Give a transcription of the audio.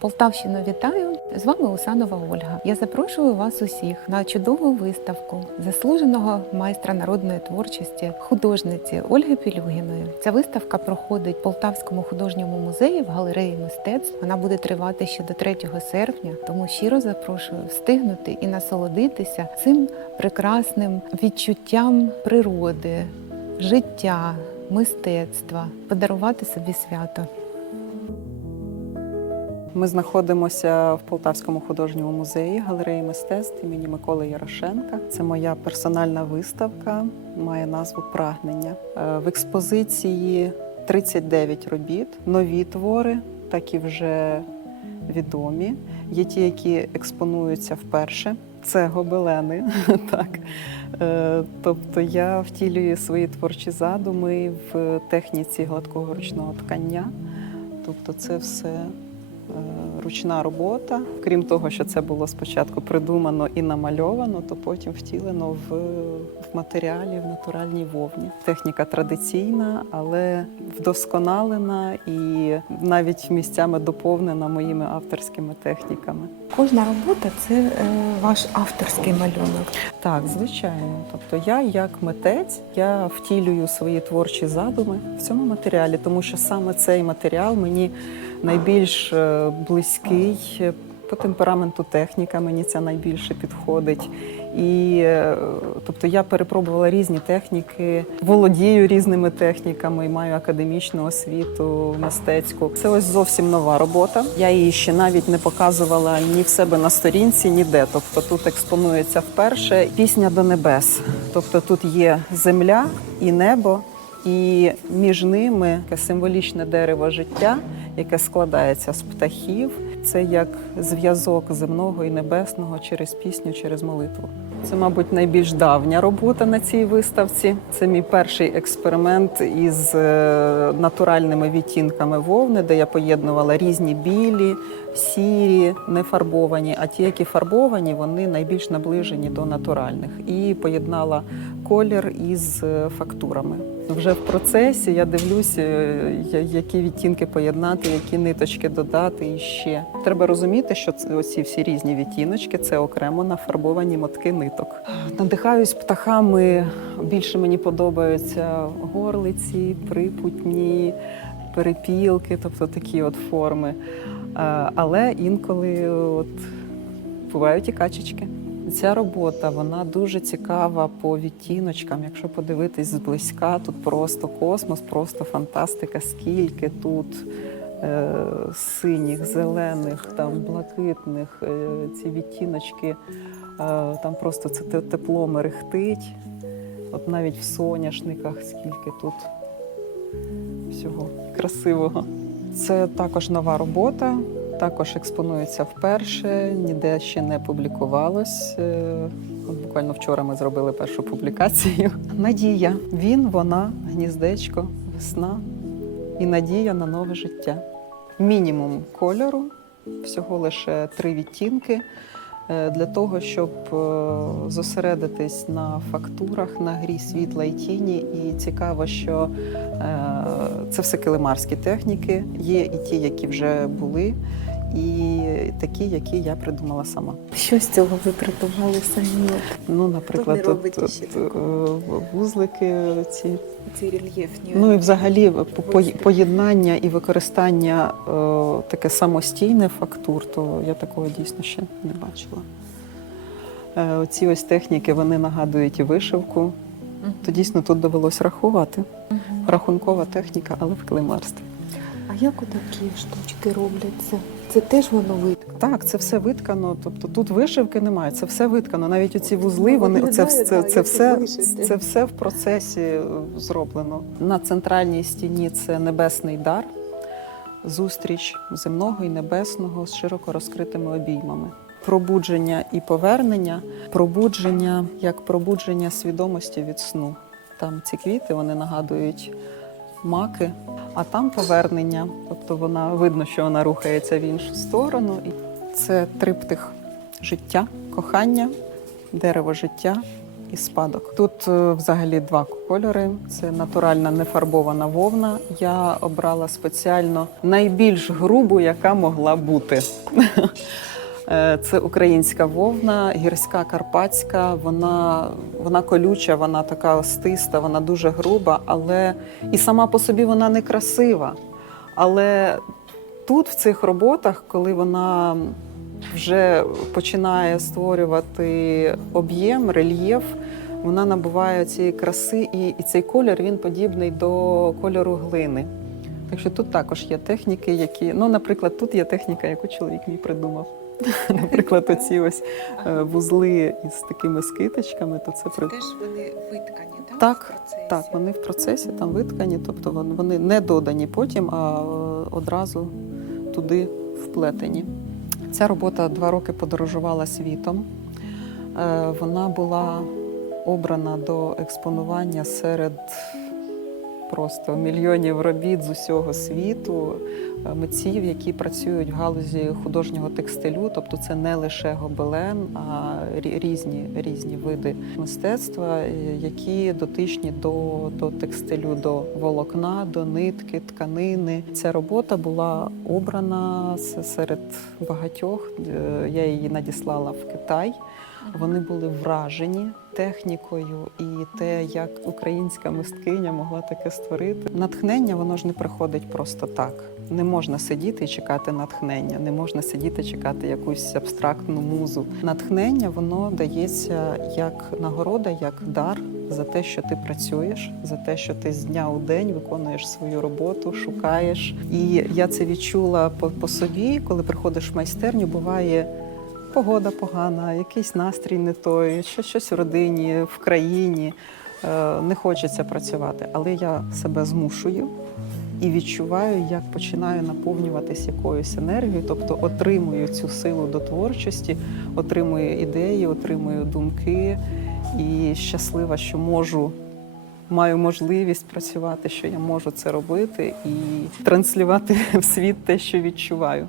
Полтавщину вітаю! З вами Усанова Ольга. Я запрошую вас усіх на чудову виставку заслуженого майстра народної творчості художниці Ольги Пілюгіної. Ця виставка проходить в Полтавському художньому музеї в галереї мистецтв. Вона буде тривати ще до 3 серпня. Тому щиро запрошую встигнути і насолодитися цим прекрасним відчуттям природи, життя, мистецтва, подарувати собі свято. Ми знаходимося в Полтавському художньому музеї галереї мистецтв імені Миколи Ярошенка. Це моя персональна виставка, має назву Прагнення. Е, В експозиції 39 робіт, нові твори, так і вже відомі. Є ті, які експонуються вперше. Це гобелени. так. Е, Тобто я втілюю свої творчі задуми в техніці гладкого ручного ткання. Тобто, це все ручна робота. Крім того, що це було спочатку придумано і намальовано, то потім втілено в, в матеріалі, в натуральній вовні. Техніка традиційна, але вдосконалена і навіть місцями доповнена моїми авторськими техніками. Кожна робота це е, ваш авторський малюнок. Так, звичайно. Тобто я як митець я втілюю свої творчі задуми в цьому матеріалі, тому що саме цей матеріал мені найбільш е, близький. По темпераменту техніка мені ця найбільше підходить. І е, тобто я перепробувала різні техніки, володію різними техніками маю академічну освіту мистецьку. Це ось зовсім нова робота. Я її ще навіть не показувала ні в себе на сторінці, ніде. Тобто тут експонується вперше пісня до небес. Тобто тут є земля і небо, і між ними символічне дерево життя, яке складається з птахів. Це як зв'язок земного і небесного через пісню, через молитву. Це, мабуть, найбільш давня робота на цій виставці. Це мій перший експеримент із е, натуральними відтінками вовни, де я поєднувала різні білі, сірі, не фарбовані, а ті, які фарбовані, вони найбільш наближені до натуральних. І поєднала колір із е, фактурами. Вже в процесі я дивлюся, е, які відтінки поєднати, які ниточки додати і ще. Треба розуміти, що це- оці всі різні відтіночки це окремо нафарбовані мотки ниток. Надихаюсь птахами. Більше мені подобаються горлиці, припутні, перепілки, тобто такі от форми. Але інколи от бувають і качечки. Ця робота вона дуже цікава по відтіночкам. Якщо подивитись зблизька, тут просто космос, просто фантастика. Скільки тут е, синіх, зелених, там блакитних, е, ці відтіночки, е, там просто це те- тепло мерехтить. От навіть в соняшниках, скільки тут всього красивого. Це також нова робота, також експонується вперше, ніде ще не публікувалось. Е, буквально вчора ми зробили першу публікацію. Надія. Він, вона, гніздечко, весна і надія на нове життя. Мінімум кольору, всього лише три відтінки. Е, Для того, щоб е, зосередитись на фактурах, на грі світла і тіні. І цікаво, що е, це все килимарські техніки. Є і ті, які вже були, і такі, які я придумала сама. Що з цього ви придумали самі? Ну, наприклад, не ще тут, е, вузлики ці. Ці рельєфні. Ну і взагалі по- по- поєднання і використання е, таке самостійне фактур, то я такого дійсно ще не бачила. Е, Оці ось техніки вони нагадують і вишивку. То дійсно тут довелось рахувати. Рахункова техніка, але в клеймарстві. А як такі штучки робляться? Це теж воно витка. Так, це все виткано. Тобто тут вишивки немає, це все виткано. Навіть оці вузли, Ну, вони це, виглядає, це, це, все, це все в процесі е, зроблено. На центральній стіні це небесний дар, зустріч земного і небесного з широко розкритими обіймами. Пробудження і повернення, пробудження як пробудження свідомості від сну. Там ці квіти вони нагадують маки, а там повернення. Тобто вона видно, що вона рухається в іншу сторону. І це триптих життя, кохання, дерево життя, і спадок. Тут е, взагалі два кольори: це натуральна нефарбована вовна. Я обрала спеціально найбільш грубу, яка могла бути. Е, Це українська вовна, гірська карпатська. Вона, вона колюча, вона така остиста, вона дуже груба, але і сама по собі вона не красива. Але тут, в цих роботах, коли вона вже починає створювати об'єм, рельєф, вона набуває цієї краси, і, і цей колір він подібний до кольору глини. Так що тут також є техніки, які, ну, наприклад, тут є техніка, яку чоловік мій придумав. Наприклад, оці ось е, вузли із такими скиточками, то це при теж вони виткані, так? Так, так, вони в процесі там виткані, тобто вони не додані потім, а е, одразу туди вплетені. Ця робота два роки подорожувала світом. Е, Вона була обрана до експонування серед просто мільйонів робіт з усього світу, е, митців, які працюють в галузі художнього текстилю, тобто це не лише гобелен, а різні, різні види мистецтва, е, які дотичні до, до текстилю, до волокна, до нитки, тканини. Ця робота була обрана серед багатьох. Е, Я її надіслала в Китай. Вони були вражені технікою і те, як українська мисткиня могла таке створити. Натхнення воно ж не приходить просто так. Не можна сидіти і чекати натхнення, не можна сидіти чекати якусь абстрактну музу. Натхнення воно дається як нагорода, як дар за те, що ти працюєш, за те, що ти з дня у день виконуєш свою роботу, шукаєш. І я це відчула по, по собі, коли приходиш в майстерню, буває. Погода погана, якийсь настрій не той, що щось в родині, в країні. Е, Не хочеться працювати, але я себе змушую і відчуваю, як починаю наповнюватись якоюсь енергією, тобто отримую цю силу до творчості, отримую ідеї, отримую думки і щаслива, що можу. Маю можливість працювати, що я можу це робити і транслювати в світ те, що відчуваю.